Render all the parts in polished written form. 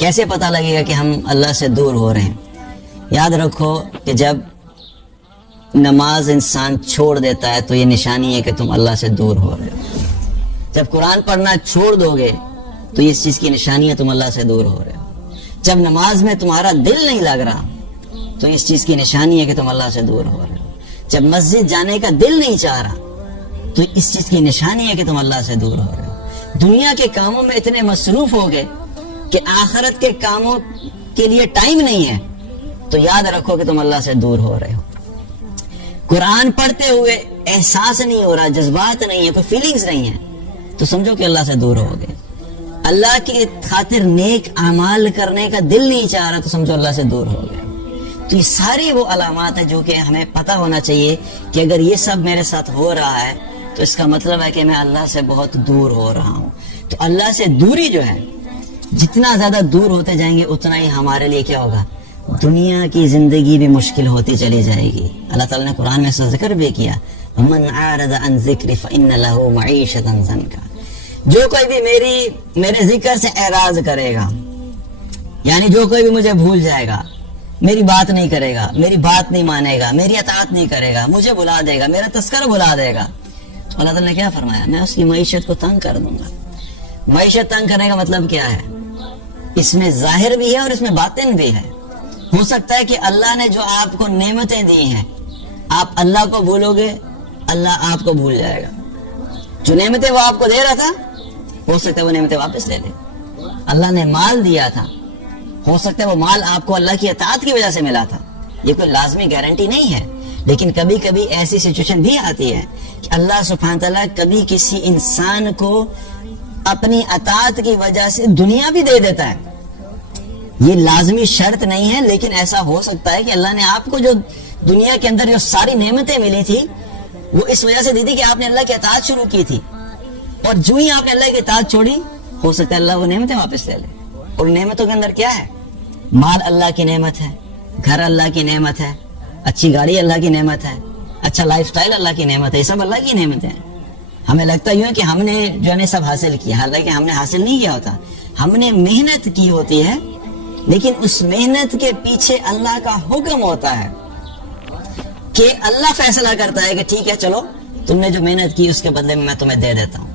کیسے پتہ لگے گا کہ ہم اللہ سے دور ہو رہے ہیں؟ یاد رکھو کہ جب نماز انسان چھوڑ دیتا ہے تو یہ نشانی ہے کہ تم اللہ سے دور ہو رہے ہو۔ جب قرآن پڑھنا چھوڑ دو گے تو اس چیز کی نشانی ہے تم اللہ سے دور ہو رہے ہو۔ جب نماز میں تمہارا دل نہیں لگ رہا تو اس چیز کی نشانی ہے کہ تم اللہ سے دور ہو رہے ہو۔ جب مسجد جانے کا دل نہیں چاہ رہا تو اس چیز کی نشانی ہے کہ تم اللہ سے دور ہو رہے ہو۔ دنیا کے کاموں میں اتنے مصروف ہو گئے کہ آخرت کے کاموں کے لیے ٹائم نہیں ہے تو یاد رکھو کہ تم اللہ سے دور ہو رہے ہو۔ قرآن پڑھتے ہوئے احساس نہیں ہو رہا، جذبات نہیں ہے، کوئی فیلنگز نہیں ہے تو سمجھو کہ اللہ سے دور ہو گئے۔ اللہ کی خاطر نیک اعمال کرنے کا دل نہیں چاہ رہا تو سمجھو اللہ سے دور ہو گئے۔ تو یہ ساری وہ علامات ہیں جو کہ ہمیں پتہ ہونا چاہیے کہ اگر یہ سب میرے ساتھ ہو رہا ہے تو اس کا مطلب ہے کہ میں اللہ سے بہت دور ہو رہا ہوں۔ تو اللہ سے دوری جو ہے، جتنا زیادہ دور ہوتے جائیں گے اتنا ہی ہمارے لیے کیا ہوگا، دنیا کی زندگی بھی مشکل ہوتی چلی جائے گی۔ اللہ تعالیٰ نے قرآن میں اس کا ذکر بھی کیا، وَمَنْ عَارَضَ عَنْ ذِكْرِ فَإِنَّ لَهُ مَعِيشَةً ضَنْكًا۔ جو کوئی بھی میرے ذکر سے اعراض کرے گا، یعنی جو کوئی بھی مجھے بھول جائے گا، میری بات نہیں کرے گا، میری بات نہیں مانے گا، میری اطاعت نہیں کرے گا، مجھے بلا دے گا، میرا تذکرہ بلا دے گا، تو اللہ تعالیٰ نے کیا فرمایا، میں اس کی معیشت کو تنگ کر دوں گا۔ معیشت تنگ کرنے کا مطلب کیا ہے؟ اس میں ظاہر بھی ہے اور اس میں باطن بھی ہے۔ ہو سکتا ہے کہ اللہ نے جو آپ کو نعمتیں دی ہیں، آپ اللہ کو بھولو گے، اللہ آپ کو بھول جائے گا۔ جو نعمتیں وہ آپ کو دے رہا تھا، ہو سکتا ہے وہ نعمتیں واپس لے لے۔ اللہ نے مال دیا تھا، ہو سکتا ہے وہ مال آپ کو اللہ کی اطاعت کی وجہ سے ملا تھا۔ یہ کوئی لازمی گارنٹی نہیں ہے، لیکن کبھی کبھی ایسی سچویشن بھی آتی ہے کہ اللہ سبحانہ تعالیٰ کبھی کسی انسان کو اپنی اطاعت کی وجہ سے دنیا بھی دے دیتا ہے۔ یہ لازمی شرط نہیں ہے، لیکن ایسا ہو سکتا ہے کہ اللہ نے آپ کو جو دنیا کے اندر جو ساری نعمتیں ملی تھی وہ اس وجہ سے دی تھی کہ آپ نے اللہ کی اطاعت شروع کی تھی، اور جو ہی آپ نے اللہ کی اطاعت چھوڑی، ہو سکتا ہے اللہ وہ نعمتیں واپس لے لے۔ اور نعمتوں کے اندر کیا ہے؟ مال اللہ کی نعمت ہے، گھر اللہ کی نعمت ہے، اچھی گاڑی اللہ کی نعمت ہے، اچھا لائف سٹائل اللہ کی نعمت ہے، یہ سب اللہ کی نعمت ہے۔ ہمیں لگتا یوں ہے کہ ہم نے جو ہے سب حاصل کیا، حالانکہ ہم نے حاصل نہیں کیا ہوتا، ہم نے محنت کی ہوتی ہے، لیکن اس محنت کے پیچھے اللہ کا حکم ہوتا ہے کہ اللہ فیصلہ کرتا ہے کہ ٹھیک ہے چلو تم نے جو محنت کی اس کے بدلے میں تمہیں دے دیتا ہوں۔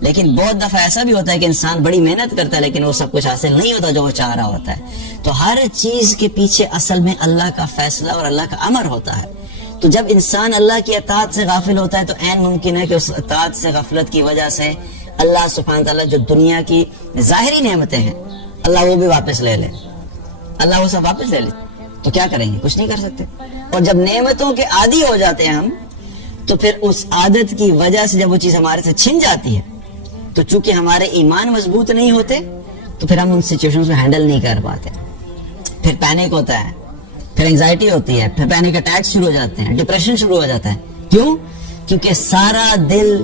لیکن بہت دفعہ ایسا بھی ہوتا ہے کہ انسان بڑی محنت کرتا ہے لیکن وہ سب کچھ حاصل نہیں ہوتا جو وہ چاہ رہا ہوتا ہے۔ تو ہر چیز کے پیچھے اصل میں اللہ کا فیصلہ اور اللہ کا امر ہوتا ہے۔ تو جب انسان اللہ کی اطاعت سے غافل ہوتا ہے تو عین ممکن ہے کہ اس اطاعت سے غفلت کی وجہ سے اللہ سبحانہ تعالیٰ جو دنیا کی ظاہری نعمتیں ہیں اللہ وہ بھی واپس لے لے، اللہ وہ سب واپس لے لے، تو کیا کریں گے؟ کچھ نہیں کر سکتے۔ اور جب نعمتوں کے عادی ہو جاتے ہیں ہم، تو پھر اس عادت کی وجہ سے جب وہ چیز ہمارے سے چھن جاتی ہے تو چونکہ ہمارے ایمان مضبوط نہیں ہوتے تو پھر ہم ان سچویشنز میں ہینڈل نہیں کر پاتے، پھر پینک ہوتا ہے، پھر انگزائٹی ہوتی ہے، پھر پینک اٹیکس شروع ہو جاتے ہیں، ڈپریشن شروع ہو جاتا ہے۔ کیوں؟ کیونکہ سارا دل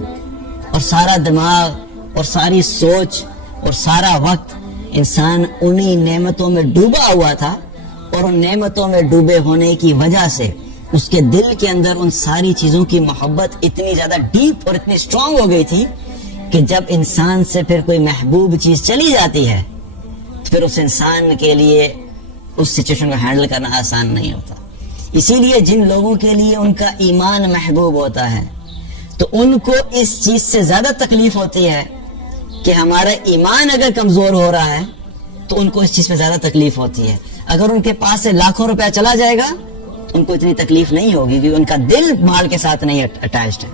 اور سارا دماغ اور ساری سوچ اور سارا وقت انسان انہی نعمتوں میں ڈوبا ہوا تھا، اور ان نعمتوں میں ڈوبے ہونے کی وجہ سے اس کے دل کے اندر ان ساری چیزوں کی محبت اتنی زیادہ ڈیپ اور اتنی اسٹرانگ ہو گئی تھی کہ جب انسان سے پھر کوئی محبوب چیز چلی جاتی ہے تو پھر اس انسان کے لیے اس سچویشن کو ہینڈل کرنا آسان نہیں ہوتا۔ اسی لیے جن لوگوں کے لیے ان کا ایمان محبوب ہوتا ہے تو ان کو اس چیز سے زیادہ تکلیف ہوتی ہے کہ ہمارا ایمان اگر کمزور ہو رہا ہے تو ان کو اس چیز پہ زیادہ تکلیف ہوتی ہے۔ اگر ان کے پاس سے لاکھوں روپیہ چلا جائے گا تو ان کو اتنی تکلیف نہیں ہوگی کیونکہ ان کا دل مال کے ساتھ نہیں اٹیچڈ ہے،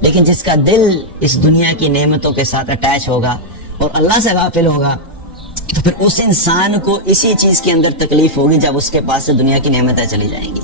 لیکن جس کا دل اس دنیا کی نعمتوں کے ساتھ اٹیچ ہوگا اور اللہ سے غافل ہوگا تو پھر اس انسان کو اسی چیز کے اندر تکلیف ہوگی جب اس کے پاس سے دنیا کی نعمتیں چلی جائیں گی۔